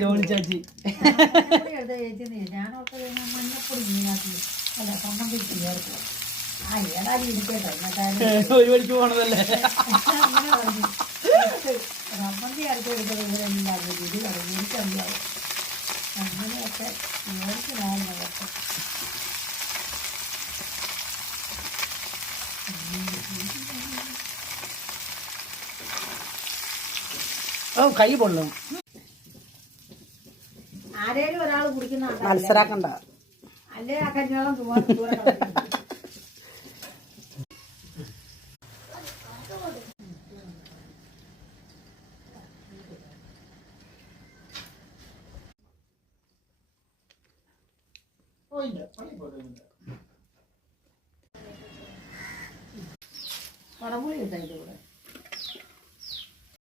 Johnny ചാച്ചി ഞാൻ മഞ്ഞപ്പൊടി മീനാക്കി അല്ല സമ്മതി ചേർക്കും. ആ ഏതായാലും ഇരിക്കട്ടെ ഒരു മണിക്ക് പോണതല്ലേ. അങ്ങനെ പറഞ്ഞു സമ്മതി അരച്ചു കൊടുത്തത് ഇവരെല്ലാം ഇത് പറഞ്ഞു എനിക്കറിയാവും. അങ്ങനെയൊക്കെ യോജിച്ചതാകുന്നതൊക്കെ കൈ പൊള്ളും. ആരേലും ഒരാൾ കുടിക്കുന്ന മത്സരാക്കണ്ട. അല്ലേ ആ കഞ്ഞോളം ദൂരെ പടമുളി ഇട്ടായിട്ട് കൂടെ